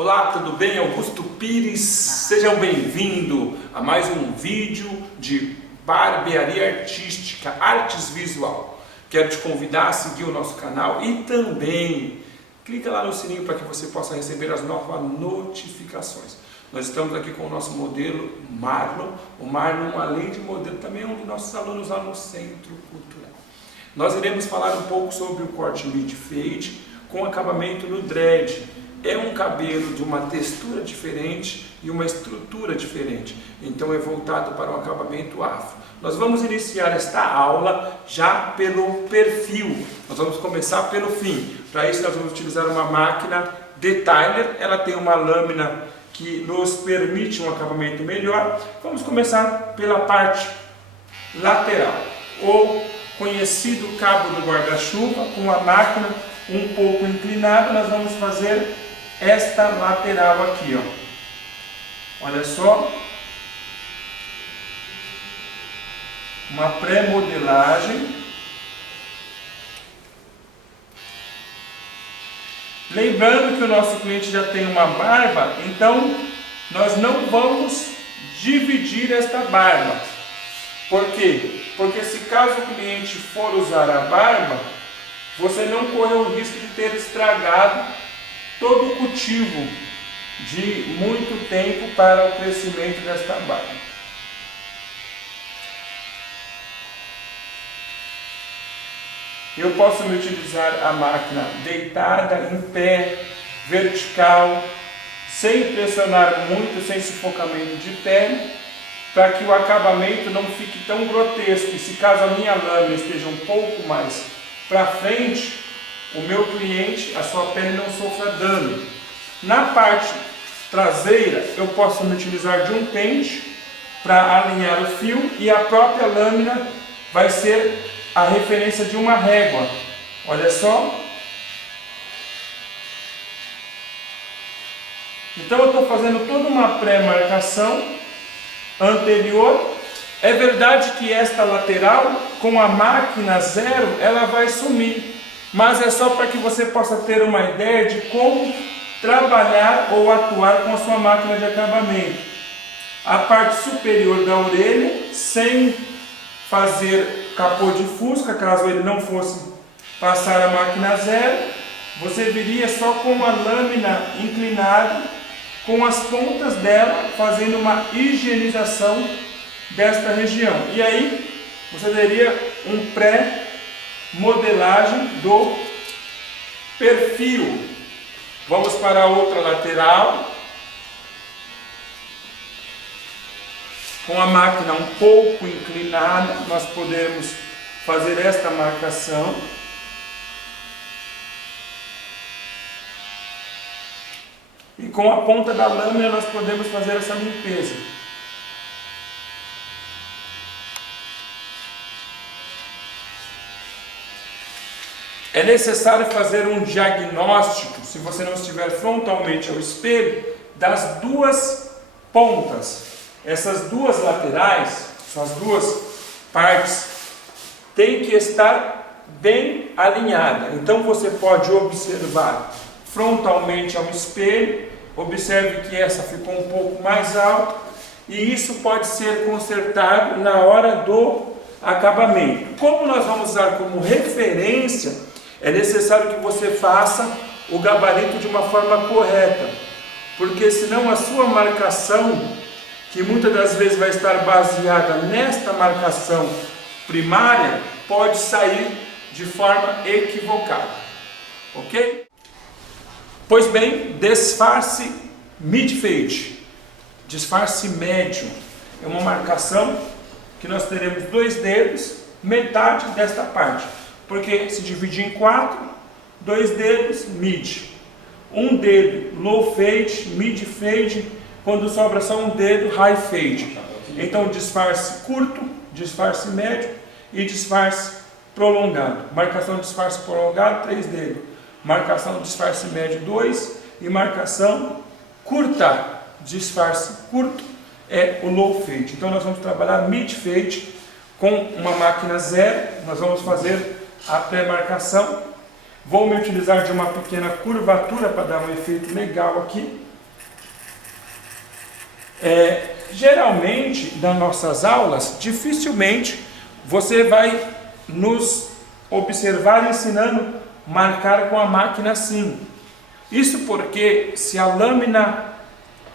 Olá, tudo bem? Augusto Pires, sejam bem-vindos a mais um vídeo de barbearia artística, artes visual. Quero te convidar a seguir o nosso canal e também clica lá no sininho para que você possa receber as novas notificações. Nós estamos aqui com o nosso modelo Marlon. O Marlon, além de modelo, também é um dos nossos alunos lá no Centro Cultural. Nós iremos falar um pouco sobre o corte mid-fade com acabamento no dread. É um cabelo de uma textura diferente e uma estrutura diferente, então é voltado para um acabamento afro. Nós vamos iniciar esta aula já pelo perfil, nós vamos começar pelo fim. Para isso nós vamos utilizar uma máquina detailer, ela tem uma lâmina que nos permite um acabamento melhor. Vamos começar pela parte lateral, ou conhecido cabo do guarda-chuva, com a máquina um pouco inclinada. Nós vamos fazer esta lateral aqui, ó. Olha só, uma pré-modelagem. Lembrando que o nosso cliente já tem uma barba, então nós não vamos dividir esta barba. Por quê? Porque se caso o cliente for usar a barba, você não corre o risco de ter estragado todo o cultivo de muito tempo para o crescimento desta barba. Eu posso me utilizar a máquina deitada, em pé, vertical, sem pressionar muito, sem sufocamento de pele, para que o acabamento não fique tão grotesco. E se caso a minha lâmina esteja um pouco mais para frente, o meu cliente, a sua pele não sofra dano. Na parte traseira, eu posso me utilizar de um pente para alinhar o fio, e a própria lâmina vai ser a referência de uma régua. Olha só. Então eu estou fazendo toda uma pré-marcação anterior. É verdade que esta lateral, com a máquina zero, ela vai sumir, mas é só para que você possa ter uma ideia de como trabalhar ou atuar com a sua máquina de acabamento. A parte superior da orelha, sem fazer capô de fusca, caso ele não fosse passar a máquina zero, você viria só com a lâmina inclinada, com as pontas dela, fazendo uma higienização desta região. E aí você teria um pré-modelagem do perfil. Vamos para a outra lateral. Com a máquina um pouco inclinada, nós podemos fazer esta marcação. E com a ponta da lâmina nós podemos fazer essa limpeza. É necessário fazer um diagnóstico, se você não estiver frontalmente ao espelho, das duas pontas. Essas duas laterais, essas duas partes, têm que estar bem alinhadas. Então você pode observar frontalmente ao espelho, observe que essa ficou um pouco mais alta, e isso pode ser consertado na hora do acabamento. Como nós vamos usar como referência, é necessário que você faça o gabarito de uma forma correta, porque senão a sua marcação, que muitas das vezes vai estar baseada nesta marcação primária, pode sair de forma equivocada, ok? Pois bem, disfarce mid-fade, disfarce médio, é uma marcação que nós teremos 2 dedos, metade desta parte, porque se dividir em 4, 2 dedos mid, um dedo low fade, mid fade, quando sobra só um dedo high fade. Então disfarce curto, disfarce médio e disfarce prolongado. Marcação de disfarce prolongado, 3 dedos. Marcação disfarce médio, 2. E marcação curta, disfarce curto, é o low fade. Então nós vamos trabalhar mid fade com uma máquina zero. Nós vamos fazer a pré-marcação. Vou me utilizar de uma pequena curvatura para dar um efeito legal aqui. Geralmente, nas nossas aulas, dificilmente você vai nos observar ensinando a marcar com a máquina assim. Isso porque se a lâmina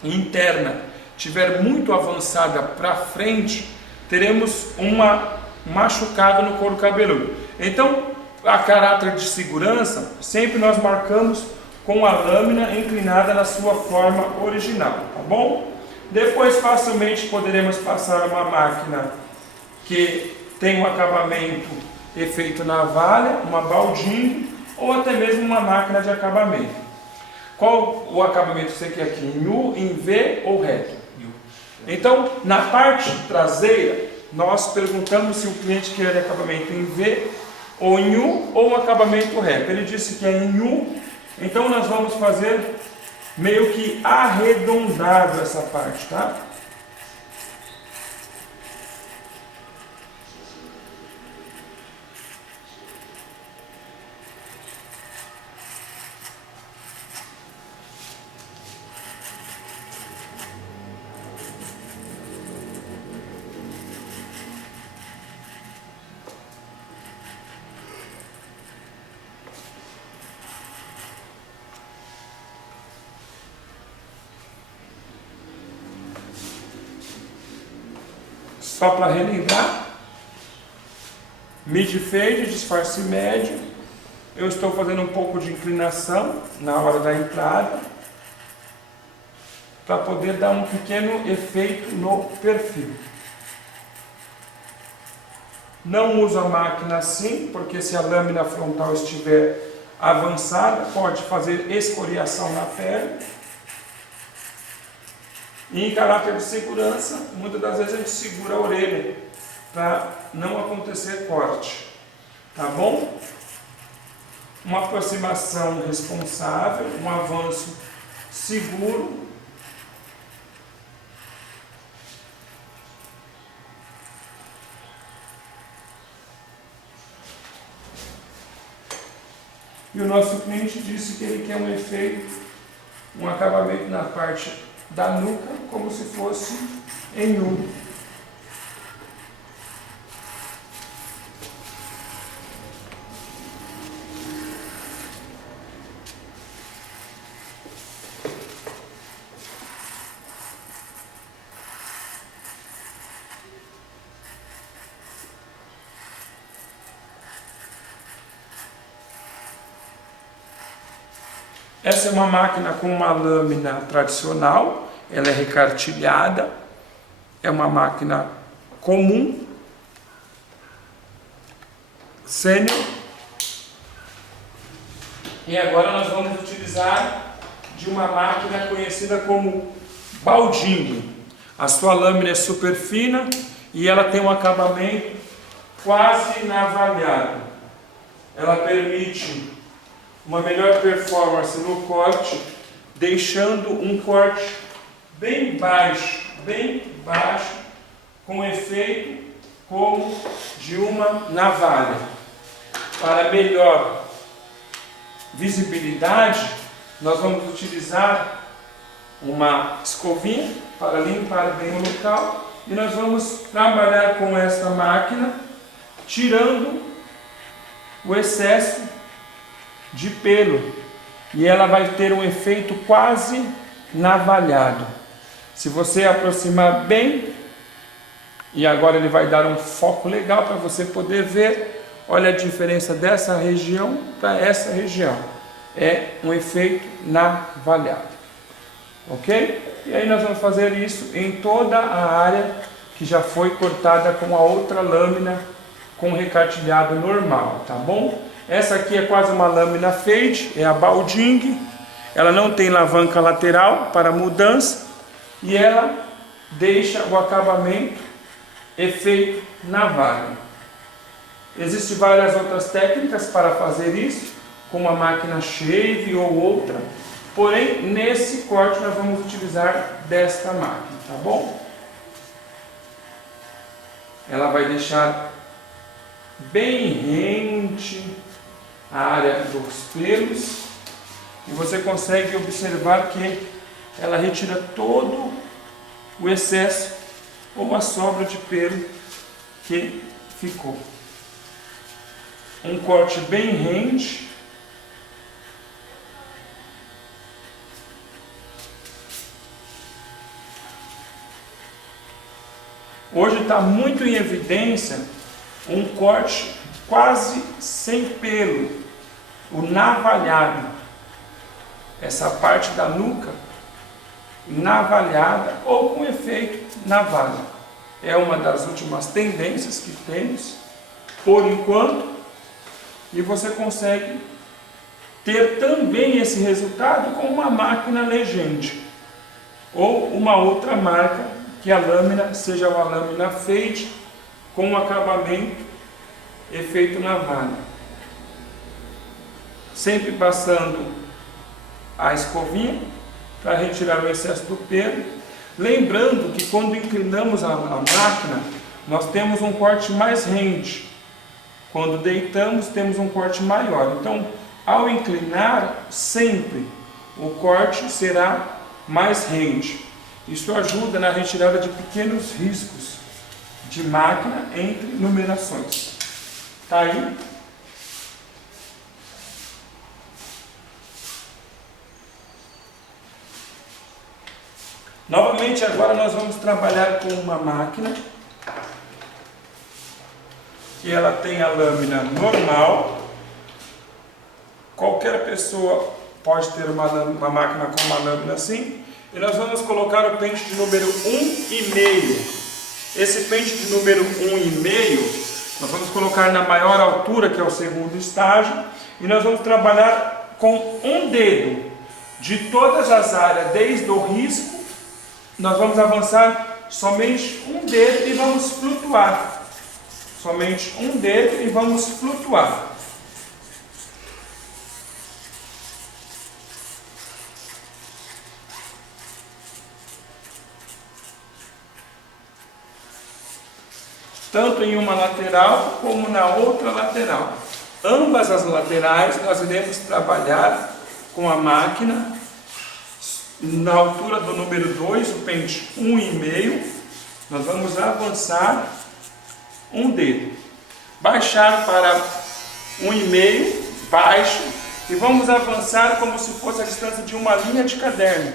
interna estiver muito avançada para frente, teremos uma machucada no couro cabeludo. Então, a caráter de segurança, sempre nós marcamos com a lâmina inclinada na sua forma original, tá bom? Depois facilmente poderemos passar uma máquina que tem um acabamento efeito navalha, uma baldinho ou até mesmo uma máquina de acabamento. Qual o acabamento você quer aqui? Em U, em V ou reto? Então, na parte traseira, nós perguntamos se o cliente quer acabamento em V ou em U ou acabamento reto. Ele disse que é em U, então nós vamos fazer meio que arredondado essa parte, tá? Só para relembrar, mid fade, disfarce médio. Eu estou fazendo um pouco de inclinação na hora da entrada, para poder dar um pequeno efeito no perfil. Não uso a máquina assim, porque se a lâmina frontal estiver avançada, pode fazer escoriação na pele. E em caráter de segurança, muitas das vezes a gente segura a orelha para não acontecer corte, tá bom? Uma aproximação responsável, um avanço seguro. E o nosso cliente disse que ele quer um efeito, um acabamento na parte da nuca, como se fosse em U. Essa é uma máquina com uma lâmina tradicional, ela é recartilhada, é uma máquina comum, sênior. E agora nós vamos utilizar de uma máquina conhecida como baldinho. A sua lâmina é super fina e ela tem um acabamento quase navalhado. Ela permite uma melhor performance no corte, deixando um corte bem baixo, com efeito como de uma navalha. Para melhor visibilidade, nós vamos utilizar uma escovinha para limpar bem o local e nós vamos trabalhar com esta máquina, tirando o excesso de pelo, e ela vai ter um efeito quase navalhado. Se você aproximar bem, e agora ele vai dar um foco legal para você poder ver, olha a diferença dessa região para essa região, é um efeito navalhado, ok? E aí nós vamos fazer isso em toda a área que já foi cortada com a outra lâmina com recartilhado normal, tá bom? Essa aqui é quase uma lâmina fade, é a balding. Ela não tem alavanca lateral para mudança e ela deixa o acabamento efeito navalha. Existem várias outras técnicas para fazer isso, como a máquina shave ou outra, porém nesse corte nós vamos utilizar desta máquina, tá bom? Ela vai deixar bem rente a área dos pelos e você consegue observar que ela retira todo o excesso ou a sobra de pelo que ficou. Um corte bem rente. Hoje está muito em evidência um corte quase sem pelo, o navalhado. Essa parte da nuca navalhada ou com efeito navalha. É uma das últimas tendências que temos, por enquanto, e você consegue ter também esse resultado com uma máquina Legend ou uma outra marca que a lâmina seja uma lâmina fade com um acabamento efeito navalha. Sempre passando a escovinha para retirar o excesso do pelo. Lembrando que quando inclinamos a máquina, nós temos um corte mais rente. Quando deitamos, temos um corte maior. Então, ao inclinar, sempre o corte será mais rente. Isso ajuda na retirada de pequenos riscos de máquina entre numerações. Tá aí? Novamente, agora nós vamos trabalhar com uma máquina que ela tem a lâmina normal. Qualquer pessoa pode ter uma máquina com uma lâmina assim. E nós vamos colocar o pente de número 1,5. Esse pente de número 1,5 nós vamos colocar na maior altura, que é o segundo estágio, e nós vamos trabalhar com um dedo de todas as áreas, desde o risco. Nós vamos avançar somente um dedo e vamos flutuar. Somente um dedo e vamos flutuar. Tanto em uma lateral como na outra lateral. Ambas as laterais nós iremos trabalhar com a máquina na altura do número 2, o pente 1,5. Nós vamos avançar um dedo, baixar para 1,5, baixo, e vamos avançar como se fosse a distância de uma linha de caderno.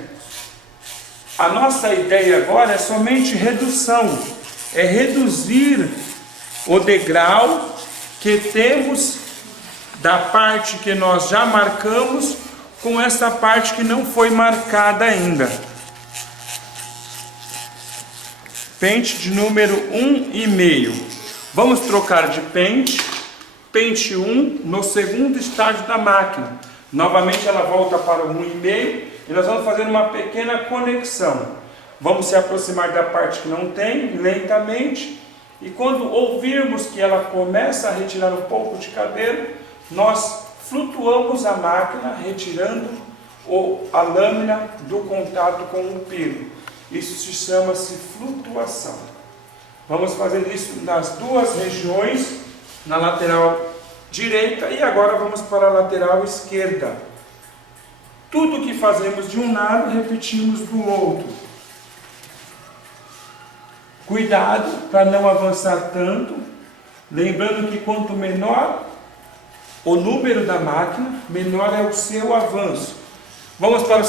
A nossa ideia agora é somente redução, é reduzir o degrau que temos da parte que nós já marcamos com essa parte que não foi marcada ainda. Pente de número 1,5. Vamos trocar de pente. Pente 1 no segundo estágio da máquina. Novamente ela volta para o 1,5 e nós vamos fazer uma pequena conexão. Vamos se aproximar da parte que não tem, lentamente. E quando ouvirmos que ela começa a retirar um pouco de cabelo, nós flutuamos a máquina, retirando a lâmina do contato com o pelo. Isso se chama-se flutuação. Vamos fazer isso nas duas regiões, na lateral direita e agora vamos para a lateral esquerda. Tudo que fazemos de um lado, repetimos do outro. Cuidado para não avançar tanto, lembrando que quanto menor o número da máquina, menor é o seu avanço. Vamos para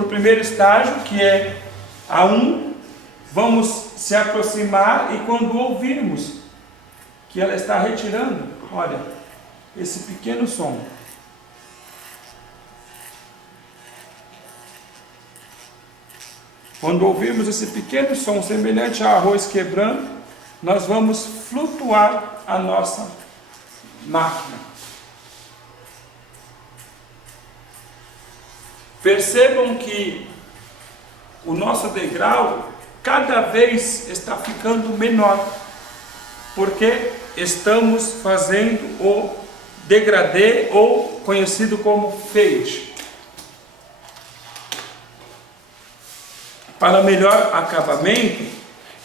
o primeiro estágio, que é a 1. Vamos se aproximar e quando ouvirmos que ela está retirando, olha, esse pequeno som. Quando ouvirmos esse pequeno som semelhante a arroz quebrando, nós vamos flutuar a nossa máquina. Percebam que o nosso degrau cada vez está ficando menor, porque estamos fazendo o degradê, ou conhecido como fade. Para melhor acabamento,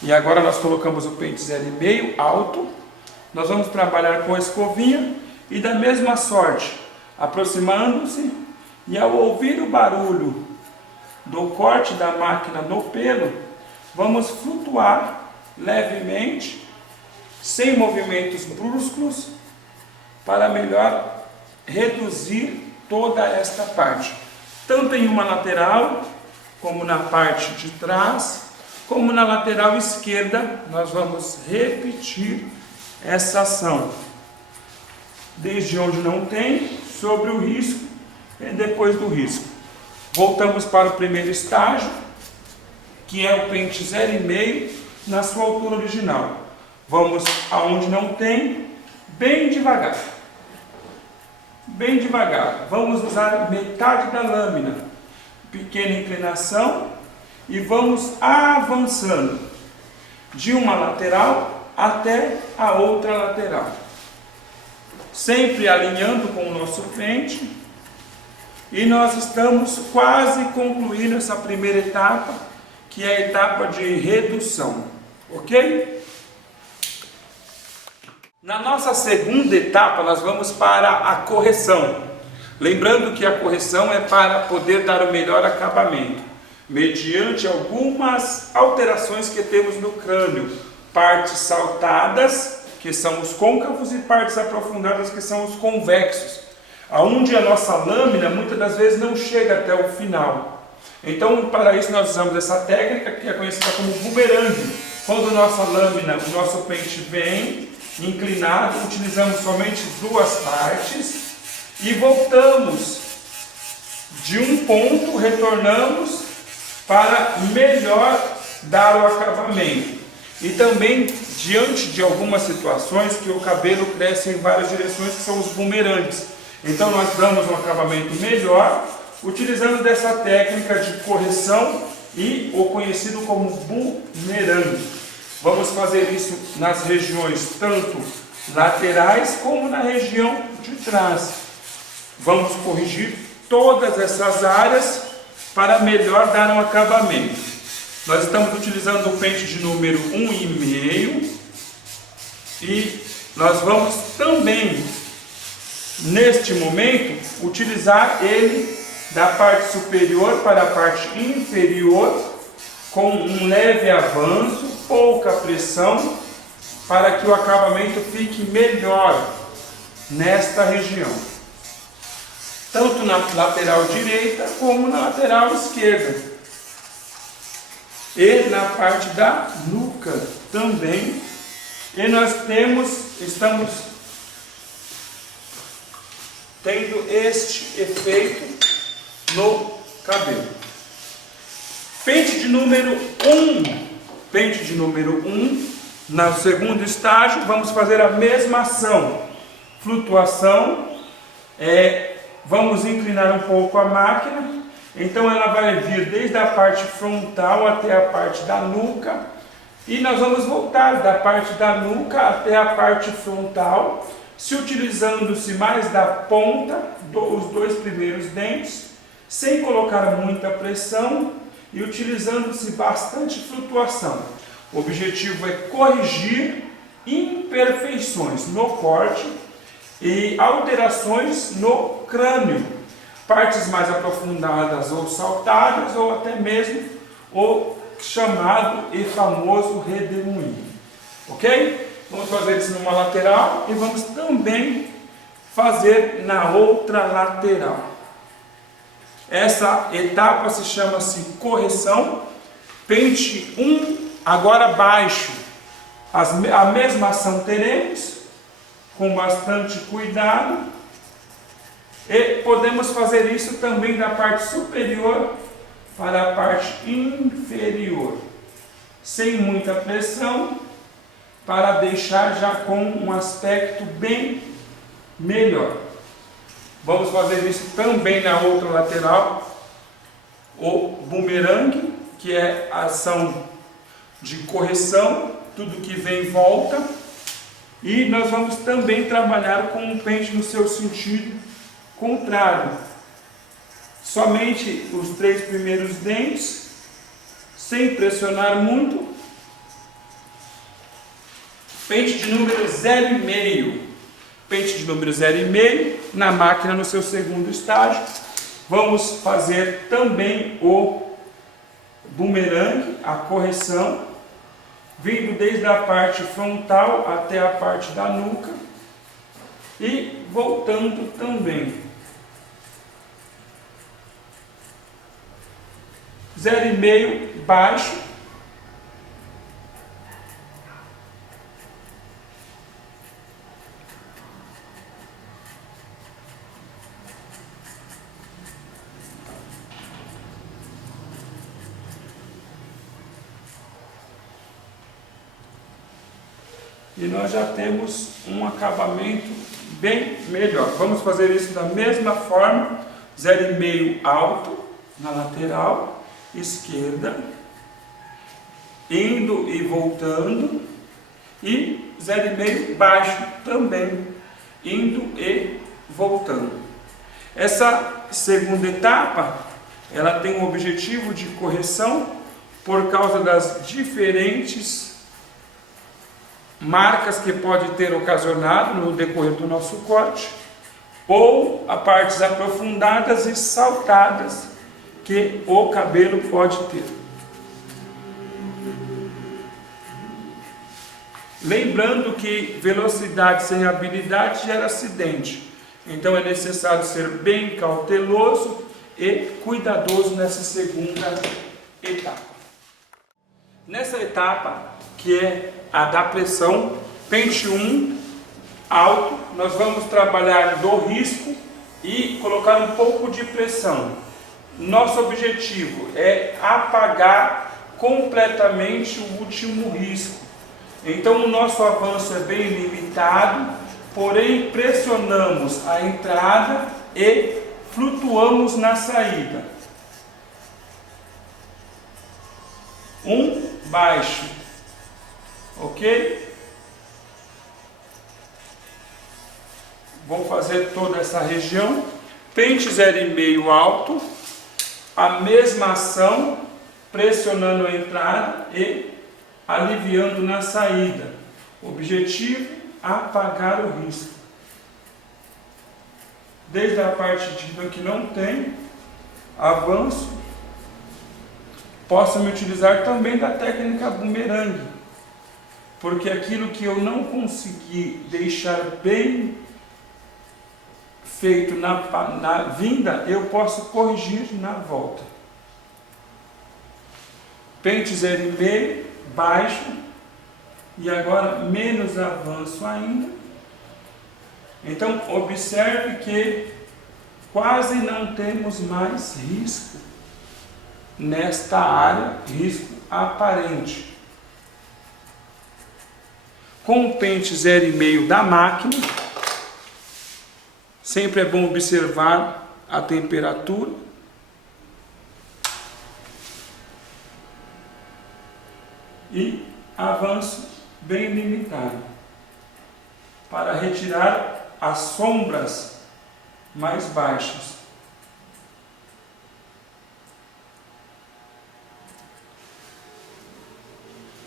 e agora nós colocamos o pente 0,5 alto, nós vamos trabalhar com a escovinha e da mesma sorte, aproximando-se, e ao ouvir o barulho do corte da máquina no pelo, vamos flutuar levemente, sem movimentos bruscos, para melhor reduzir toda esta parte, tanto em uma lateral, como na parte de trás, como na lateral esquerda. Nós vamos repetir essa ação, desde onde não tem, sobre o risco e depois do risco. Voltamos para o primeiro estágio, que é o pente 0,5 na sua altura original. Vamos aonde não tem, bem devagar. Bem devagar. Vamos usar metade da lâmina, pequena inclinação, e vamos avançando de uma lateral até a outra lateral, sempre alinhando com o nosso pente. E nós estamos quase concluindo essa primeira etapa, que é a etapa de redução, ok? Na nossa segunda etapa, nós vamos para a correção. Lembrando que a correção é para poder dar o melhor acabamento, mediante algumas alterações que temos no crânio. Partes saltadas, que são os côncavos, e partes aprofundadas, que são os convexos, aonde a nossa lâmina muitas das vezes não chega até o final. Então, para isso nós usamos essa técnica, que é conhecida como bumerangue. Quando nossa lâmina, o nosso pente vem inclinado, utilizamos somente duas partes e voltamos de um ponto, retornamos para melhor dar o acabamento. E também diante de algumas situações que o cabelo cresce em várias direções, que são os bumerangues. Então nós damos um acabamento melhor utilizando dessa técnica de correção e o conhecido como bumerangue. Vamos fazer isso nas regiões tanto laterais como na região de trás. Vamos corrigir todas essas áreas para melhor dar um acabamento. Nós estamos utilizando o pente de número 1,5 e nós vamos também, neste momento, utilizar ele da parte superior para a parte inferior, com um leve avanço, pouca pressão, para que o acabamento fique melhor nesta região, tanto na lateral direita como na lateral esquerda, e na parte da nuca também. E nós estamos tendo este efeito no cabelo. Pente de número 1. Pente de número 1. No segundo estágio, vamos fazer a mesma ação. Flutuação. Vamos inclinar um pouco a máquina. Então ela vai vir desde a parte frontal até a parte da nuca. E nós vamos voltar da parte da nuca até a parte frontal, se utilizando-se mais da ponta, os dois primeiros dentes, sem colocar muita pressão e utilizando-se bastante flutuação. O objetivo é corrigir imperfeições no corte e alterações no crânio, partes mais aprofundadas ou saltadas, ou até mesmo o chamado e famoso redemoinho. Ok? Vamos fazer isso numa lateral e vamos também fazer na outra lateral. Essa etapa se chama-se correção. Pente 1, agora baixo. A mesma ação teremos, com bastante cuidado. E podemos fazer isso também da parte superior para a parte inferior, sem muita pressão, para deixar já com um aspecto bem melhor. Vamos fazer isso também na outra lateral, o bumerangue, que é a ação de correção, tudo que vem volta. E nós vamos também trabalhar com o pente no seu sentido contrário. Somente os 3 primeiros dentes, sem pressionar muito. Pente de número 0,5. Pente de número 0,5 na máquina no seu segundo estágio. Vamos fazer também bumerangue, a correção, vindo desde a parte frontal até a parte da nuca e voltando também. 0,5 baixo, e nós já temos um acabamento bem melhor. Vamos fazer isso da mesma forma, 0,5 alto na lateral esquerda, indo e voltando, e 0,5 baixo também, indo e voltando. Essa segunda etapa, ela tem um objetivo de correção por causa das diferentes marcas que pode ter ocasionado no decorrer do nosso corte, ou a partes aprofundadas e saltadas que o cabelo pode ter. Lembrando que velocidade sem habilidade gera acidente, então é necessário ser bem cauteloso e cuidadoso nessa segunda etapa. Nessa etapa, que é a da pressão, pente 1 alto, nós vamos trabalhar do risco e colocar um pouco de pressão. Nosso objetivo é apagar completamente o último risco. Então o nosso avanço é bem limitado, porém pressionamos a entrada e flutuamos na saída. 1 baixo, ok? Vou fazer toda essa região. Pente 0,5 alto, a mesma ação, pressionando a entrada e aliviando na saída. Objetivo: apagar o risco. Desde a parte de que não tem avanço, posso me utilizar também da técnica bumerangue, porque aquilo que eu não consegui deixar bem feito na vinda, eu posso corrigir na volta. Pente 0,5 baixo, e agora menos avanço ainda. Então observe que quase não temos mais risco nesta área, risco aparente. Com o pente 0,5 da máquina, sempre é bom observar a temperatura. E avanço bem limitado, para retirar as sombras mais baixas.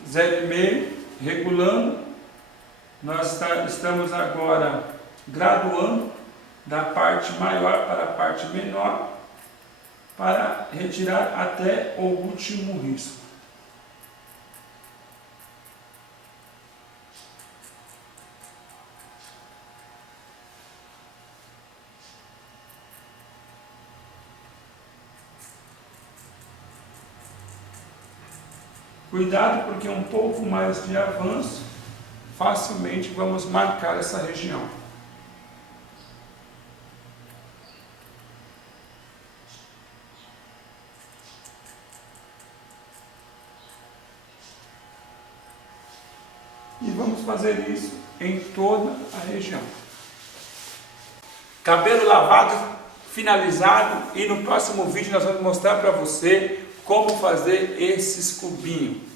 Zero e meio, regulando. Nós estamos agora graduando da parte maior para a parte menor, para retirar até o último risco. Cuidado, porque um pouco mais de avanço, facilmente vamos marcar essa região. E vamos fazer isso em toda a região. Cabelo lavado, finalizado, e no próximo vídeo nós vamos mostrar para você como fazer esses cubinhos.